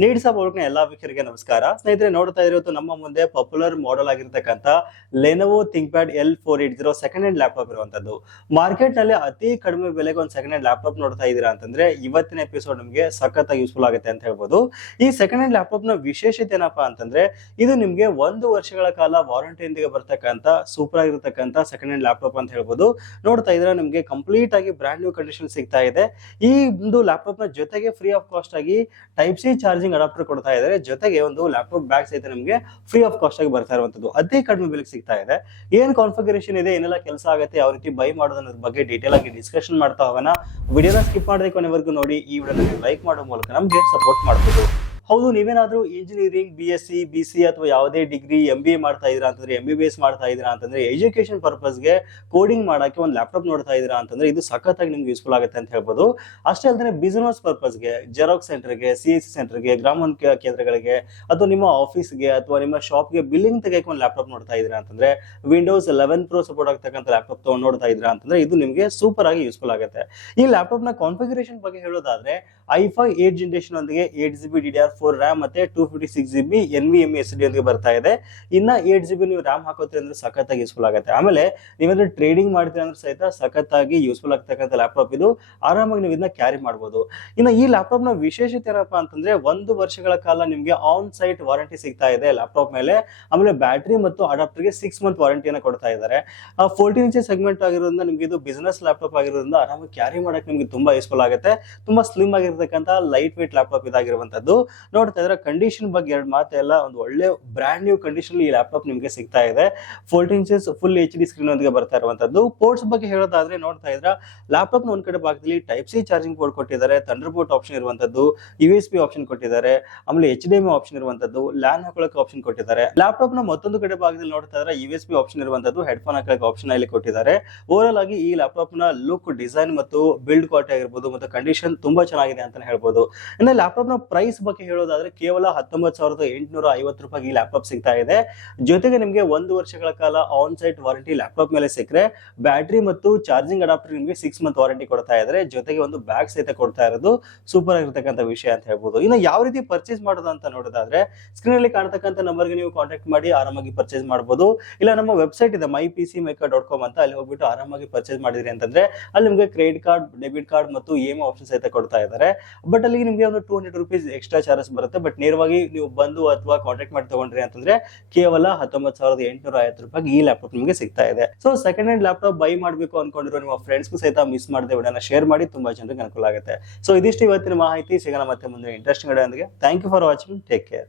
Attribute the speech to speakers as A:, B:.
A: Needs of ವರ್ಕ್ನ ಎಲ್ಲಾ ವೀಕ್ಷರಿಗೆ ನಮಸ್ಕಾರ. ಸ್ನೇಹಿತರೆ, ನೋಡ್ತಾ ಇರೋದು ನಮ್ಮ ಮುಂದೆ ಪಾಪ್ಯುಲರ್ ಮಾಡೆಲ್ ಆಗಿರ್ತಕ್ಕಂಥ Lenovo ThinkPad L four eight zero second hand laptop ಇರುವಂತದ್ದು ಮಾರ್ಕೆಟ್ನಲ್ಲಿ ಅತಿ ಕಡಿಮೆ ಬೆಲೆಗೆ ಒಂದು ಸೆಕೆಂಡ್ ಹ್ಯಾಂಡ್ ಲ್ಯಾಪ್ಟಾಪ್ ನೋಡ್ತಾ ಇದ್ದೀರಾ ಅಂತಂದ್ರೆ, ಇವತ್ತಿನ ಎಪಿಸೋಡ್ ನಿಮಗೆ ಸಖತ್ ಯೂಸ್ಫುಲ್ ಆಗುತ್ತೆ ಅಂತ ಹೇಳ್ಬೋದು. ಈ ಸೆಕೆಂಡ್ ಹ್ಯಾಂಡ್ ಲ್ಯಾಪ್ಟಾಪ್ನ ವಿಶೇಷತೆ ಏನಪ್ಪಾ ಅಂತಂದ್ರೆ, ಇದು ನಿಮ್ಗೆ ಒಂದು ವರ್ಷಗಳ ಕಾಲ ವಾರಂಟಿಯೊಂದಿಗೆ ಬರ್ತಕ್ಕಂಥ ಸೂಪರ್ ಆಗಿರ್ತಕ್ಕಂಥ ಸೆಕೆಂಡ್ ಹ್ಯಾಂಡ್ ಲ್ಯಾಪ್ಟಾಪ್ ಅಂತ ಹೇಳ್ಬೋದು. ನೋಡ್ತಾ ಇದ್ರೆ ನಿಮ್ಗೆ ಕಂಪ್ಲೀಟ್ ಆಗಿ ಬ್ರಾಂಡ್ ನ್ಯೂ ಕಂಡೀಷನ್ ಸಿಗ್ತಾ ಇದೆ. ಈ ಒಂದು ಲ್ಯಾಪ್ಟಾಪ್ನ ಜೊತೆಗೆ ಫ್ರೀ ಆಫ್ ಕಾಸ್ಟ್ ಆಗಿ ಟೈಪ್ ಸಿ ಚಾರ್ಜಿಂಗ್ ಅಡಾಪ್ಟರ್ ಕೊಡ್ತಾ ಇದ್ದಾರೆ. ಜೊತೆಗೆ ಒಂದು ಲ್ಯಾಪ್ಟಾಪ್ ಬ್ಯಾಗ್ ಸಹಿತ ನಮಗೆ ಫ್ರೀ ಆಫ್ ಕಾಸ್ಟ್ ಆಗಿ ಬರ್ತಾ ಇರುವಂತದ್ದು ಅದೇ ಕಡಿಮೆ ಬೆಲೆಗೆ ಸಿಗ್ತಾ ಇದೆ. ಏನ್ ಕಾನ್ಫಿಗರೇಷನ್ ಇದೆ, ಏನೆಲ್ಲ ಕೆಲಸ ಆಗುತ್ತೆ, ಯಾವ ರೀತಿ ಬೈ ಮಾಡೋದನ್ನ ಬಗ್ಗೆ ಡೀಟೇಲ್ ಆಗಿ ಡಿಸ್ಕಷನ್ ಮಾಡ್ತಾ ಹೋಗೋಣ. ವಿಡಿಯೋನ ಸ್ಕಿಪ್ ಮಾಡದೆ ಕೊನೆವರೆಗೂ ನೋಡಿ. ಈ ವಿಡಿಯೋ ಲೈಕ್ ಮಾಡೋ ಮೂಲಕ ನಮಗೆ ಸಪೋರ್ಟ್ ಮಾಡಬಹುದು ಹೌದು, ನೀವೇನಾದ್ರೂ engineering B S C B C ಅಥವಾ ಯಾವುದೇ ಡಿಗ್ರಿ ಎಂ ಬಿ ಎ ಮಾಡ್ತಾ ಇದ್ದೀರಾ ಅಂತಂದ್ರೆ ಎಂ ಬಿ ಬಿ ಎಸ್ ಮಾಡ್ತಾ ಇದ್ದೀರಾ ಅಂತಂದ್ರೆ ಎಜುಕೇಶನ್ ಪರ್ಪಸ್ಗೆ ಕೋಡಿಂಗ್ ಮಾಡೋಕ್ಕೆ ಒಂದು ಲ್ಯಾಪ್ಟಾಪ್ ನೋಡ್ತಾ ಇದ್ದೀರಾ ಅಂತಂದ್ರೆ, ಇದು ಸಖತ್ತಾಗಿ ನಿಮ್ಗೆ ಯೂಸ್ಫುಲ್ ಆಗುತ್ತೆ ಅಂತ ಹೇಳ್ಬೋದು. ಅಷ್ಟೇ ಅಲ್ಲದೆ ಬಿಸಿನೆಸ್ ಪರ್ಪಸ್ಗೆ ಜೆರಾಕ್ಸ್ ಸೆಂಟರ್ಗೆ ಸಿ ಎಸ್ ಸಿ ಸೆಂಟರ್ಗೆ ಗ್ರಾಮ ಕೇಂದ್ರಗಳಿಗೆ, ಅಥವಾ ನಿಮ್ಮ ಆಫೀಸ್ಗೆ ಅಥವಾ ನಿಮ್ಮ ಶಾಪ್ಗೆ ಬಿಲ್ಲಿಂಗ್ ತೆಗೆಯಕ್ಕೆ ಒಂದು ಲ್ಯಾಪ್ಟಾಪ್ ನೋಡ್ತಾ ಇದ್ದೀರಾ ಅಂತಂದ್ರೆ ವಿಂಡೋಸ್ ಲೆವೆನ್ ಪ್ರೋ ಸಪೋರ್ಟ್ ಆಗ್ತಕ್ಕಂಥ ಲ್ಯಾಪ್ಟಾಪ್ ತಗೊಂಡು ನೋಡ್ತಾ ಇದ್ದೀರಾ ಅಂತಂದ್ರೆ, ಇದು ನಿಮಗೆ ಸೂಪರ್ ಆಗಿ ಯೂಸ್ಫುಲ್ ಆಗುತ್ತೆ. ಈ ಲ್ಯಾಪ್ಟಾಪ್ನ ಕಾನ್ಫಿಗರೇಷನ್ ಬಗ್ಗೆ ಹೇಳೋದಾದ್ರೆ ಐಫೈ ಏಟ್ ಜನರೇಷನ್ ಒಂದಿಗೆ eight G B D R four RAM ಮತ್ತೆ two fifty six G B N V M S D ಅಂತ ಬರ್ತಾ ಇದೆ. ಇನ್ನ ಏಟ್ ಜಿ ಬಿ ನೀವು ರ್ಯಾಮ್ ಹಾಕೋತೀರಿ ಅಂದ್ರೆ ಸಖತ್ತಾಗಿ ಯೂಸ್ಫುಲ್ ಆಗುತ್ತೆ. ಆಮೇಲೆ ನೀವೇನಾದ್ರೂ ಟ್ರೇಡಿಂಗ್ ಮಾಡ್ತೀರಿ ಅಂದ್ರೆ ಸಹಿತ ಸಖತ್ತಾಗಿ ಯೂಸ್ಫುಲ್ ಆಗ್ತಕ್ಕಂಥ ಲ್ಯಾಪ್ಟಾಪ್ ಇದು. ಆರಾಮಾಗಿ ನೀವು ಇದನ್ನ ಕ್ಯಾರಿ ಮಾಡ್ಬೋದು. ಇನ್ನು ಈ ಲ್ಯಾಪ್ಟಾಪ್ನ ವಿಶೇಷತೆ ಏನಪ್ಪಾ ಅಂತಂದ್ರೆ ಒಂದು ವರ್ಷಗಳ ಕಾಲ ನಿಮಗೆ ಆನ್ ಸೈಟ್ ವಾರಂಟಿ ಸಿಗ್ತಾ ಇದೆ ಲ್ಯಾಪ್ಟಾಪ್ ಮೇಲೆ. ಆಮೇಲೆ ಬ್ಯಾಟ್ರಿ ಮತ್ತು ಅಡಾಪ್ಟರ್ಗೆ ಸಿಕ್ಸ್ ಮಂತ್ ವಾರಂಟಿಯನ್ನು ಕೊಡ್ತಾ ಇದ್ದಾರೆ. ಫೋರ್ಟೀನ್ ಇಂಚ್ ಸೆಗ್ಮೆಂಟ್ ಆಗಿರೋದ್ರಿಂದ ನಿಮ್ಗೆ ಇದು ಬಿಸ್ನೆಸ್ ಲ್ಯಾಪ್ಟಾಪ್ ಆಗಿರೋದ್ರಿಂದ ಆರಾಮಾಗಿ ಕ್ಯಾರಿ ಮಾಡಕ್ಕೆ ನಿಮ್ಗೆ ತುಂಬಾ ಯೂಸ್ಫುಲ್ ಆಗುತ್ತೆ. ತುಂಬಾ ಸ್ಲಿಮ್ ಆಗಿರ್ತಕ್ಕಂಥ ಲೈಟ್ ವೇಟ್ ಲ್ಯಾಪ್ಟಾಪ್ ಇದಾಗಿರುವಂತದ್ದು ನೋಡ್ತಾ ಇದ್ರೆ ಕಂಡೀಷನ್ ಬಗ್ಗೆ ಎರಡು ಮಾತೆಲ್ಲ ಒಂದು ಒಳ್ಳೆ ಬ್ರ್ಯಾಂಡ್ ನ್ಯೂ ಕಂಡೀಷನ್ ಈ ಲ್ಯಾಪ್ಟಾಪ್ ನಿಮಗೆ ಸಿಗ್ತಾ ಇದೆ. Fourteen inches full H D screen ಒಂದಿಗೆ ಬರ್ತಾ ಇರುವಂತದ್ದು ಪೋರ್ಟ್ಸ್ ಬಗ್ಗೆ ಹೇಳೋದಾದ್ರೆ ನೋಡ್ತಾ ಇದ್ರೆ ಲ್ಯಾಪ್ಟಾಪ್ನ ಒಂದ್ ಕಡೆ ಭಾಗದಲ್ಲಿ ಟೈಪ್ ಸಿ ಚಾರ್ಜಿಂಗ್ ಪೋರ್ಟ್ ಕೊಟ್ಟಿದ್ದಾರೆ ತಂಡರ್ ಬೋರ್ಟ್ ಆಪ್ಷನ್ ಇರುವಂತದ್ದು ಯು ಎಸ್ ಪಿ ಆಪ್ಷನ್ ಕೊಟ್ಟಿದ್ದಾರೆ, ಆಮೇಲೆ ಎಚ್ ಡಿ ಎಂ ಆಪ್ಷನ್ ಇರುವಂತದ್ದು ಲ್ಯಾನ್ ಹಾಕೊಳ್ಳೋಕೆ ಆಪ್ಷನ್ ಕೊಟ್ಟಿದ್ದಾರೆ. ಲ್ಯಾಪ್ಟಾಪ್ನ ಮತ್ತೊಂದು ಕಡೆ ಭಾಗದಲ್ಲಿ ನೋಡ್ತಾ ಇದ್ರೆ ಯು ಎಸ್ ಪಿ ಆಪ್ಷನ್ ಇರುವಂತದ್ದು ಹೆಡ್ಫೋನ್ ಹಾಕೋಕೆ ಆಪ್ಷನ್ ಇಲ್ಲಿ ಕೊಟ್ಟಿದ್ದಾರೆ. ಓವರ್ ಆಗಿ ಈ ಲ್ಯಾಪ್ಟಾಪ್ನ ಲುಕ್ ಡಿಸೈನ್ ಮತ್ತು ಬಿಲ್ಡ್ ಕ್ವಾಲಿಟಿ ಆಗಿರ್ಬೋದು, ಮತ್ತು ಕಂಡೀಷನ್ ತುಂಬಾ ಚೆನ್ನಾಗಿದೆ ಅಂತಾನೆ ಹೇಳ್ಬೋದು. ಇನ್ನು ಲ್ಯಾಪ್ಟಾಪ್ನ ಪ್ರೈಸ್ ಬಗ್ಗೆ ಹೇಳೋದಾದ್ರೆ ಕೇವಲ ಹತ್ತೊಂಬತ್ತು ಸಾವಿರದ ಎಂಟುನೂರ ಐವತ್ತು ರೂಪಾಯಿ ಈ ಲ್ಯಾಪ್ಟಾಪ್ ಸಿಗ್ತಾ ಇದೆ. ಜೊತೆಗೆ ನಿಮಗೆ ಒಂದು ವರ್ಷಗಳ ಕಾಲ ಆನ್ ಸೈಟ್ ವಾರಂಟಿ ಲ್ಯಾಪ್ಟಾಪ್ ಮೇಲೆ ಸಿಕ್ಕರೆ ಬ್ಯಾಟ್ರಿ ಮತ್ತು ಚಾರ್ಜಿಂಗ್ ಅಡಾಪ್ಟರ್ ನಿಮಗೆ ಸಿಕ್ಸ್ ಮಂತ್ ವಾರಂಟಿ ಕೊಡ್ತಾ ಇದ್ದಾರೆ ಜೊತೆಗೆ ಒಂದು ಬ್ಯಾಗ್ ಸಹಿತ ಕೊಡ್ತಾ ಇರೋದು ಸೂಪರ್ ಆಗಿರ್ತಕ್ಕಂಥ ವಿಷಯ ಅಂತ ಹೇಳ್ಬೋದು. ಇನ್ನು ಯಾವ ರೀತಿ ಪರ್ಚೇಸ್ ಮಾಡೋದು ಅಂತ ನೋಡೋದಾದ್ರೆ ಸ್ಕ್ರೀನ್ ಅಲ್ಲಿ ಕಾಣ್ತಕ್ಕಂಥ ನಂಬರ್ಗೆ ನೀವು ಕಾಂಟ್ಯಾಕ್ಟ್ ಮಾಡಿ ಆರಾಮಾಗಿ ಪರ್ಚೇಸ್ ಮಾಡಬಹುದು ಇಲ್ಲ ನಮ್ಮ ವೆಬ್ಸೈಟ್ ಇದೆ my P C maker dot com ಅಂತ ಅಲ್ಲಿ ಹೋಗ್ಬಿಟ್ಟು ಆರಾಮಾಗಿ ಪರ್ಚೇಸ್ ಮಾಡಿದ್ರಿ ಅಂತಂದ್ರೆ ಅಲ್ಲಿ ನಿಮಗೆ ಕ್ರೆಡಿಟ್ ಕಾರ್ಡ್ ಡೆಬಿಟ್ ಕಾರ್ಡ್ ಮತ್ತು ಇ ಎಂ ಆಪ್ಷನ್ ಸಹಿತ ಕೊಡ್ತಾ ಇದ್ದಾರೆ ಬಟ್ ಅಲ್ಲಿ ನಿಮಗೆ ಒಂದು ಟೂ ಹಂಡ್ರೆಡ್ ರುಪೀಸ್ ಎಕ್ಸ್ಟ್ರಾ ಬರುತ್ತೆ. ಬಟ್ ನೇರವಾಗಿ ನೀವು ಬಂದು ಅಥವಾ ಕಾಂಟ್ಯಾಕ್ಟ್ ಮಾಡಿ ತಗೊಂಡ್ರಿ ಅಂತಂದ್ರೆ ಕೇವಲ ಹತ್ತೊಂಬತ್ತು ಸಾವಿರದ ಎಂಟುನೂರ ಐವತ್ತು ರೂಪಾಯಿ ಈ ಲ್ಯಾಪ್ಟಾಪ್ ನಿಮಗೆ ಸಿಗ್ತಾ ಇದೆ. So second hand laptop buy ಮಾಡಬೇಕು ಅನ್ಕೊಂಡಿರೋ ನಿಮ್ಮ ಫ್ರೆಂಡ್ಸ್ಗೂ ಸಹಿತ ಮಿಸ್ ಮಾಡದೆ ವಿಡಿಯೋನ ಶೇರ್ ಮಾಡಿ, ತುಂಬಾ ಜನರಿಗೆ ಅನುಕೂಲ ಆಗುತ್ತೆ. ಸೊ ಇದಿಷ್ಟು ಇವತ್ತಿನ ಮಾಹಿತಿ. ಸಿಗೋಣ ಮತ್ತೆ ಮುಂದೆ interesting thank you for watching take care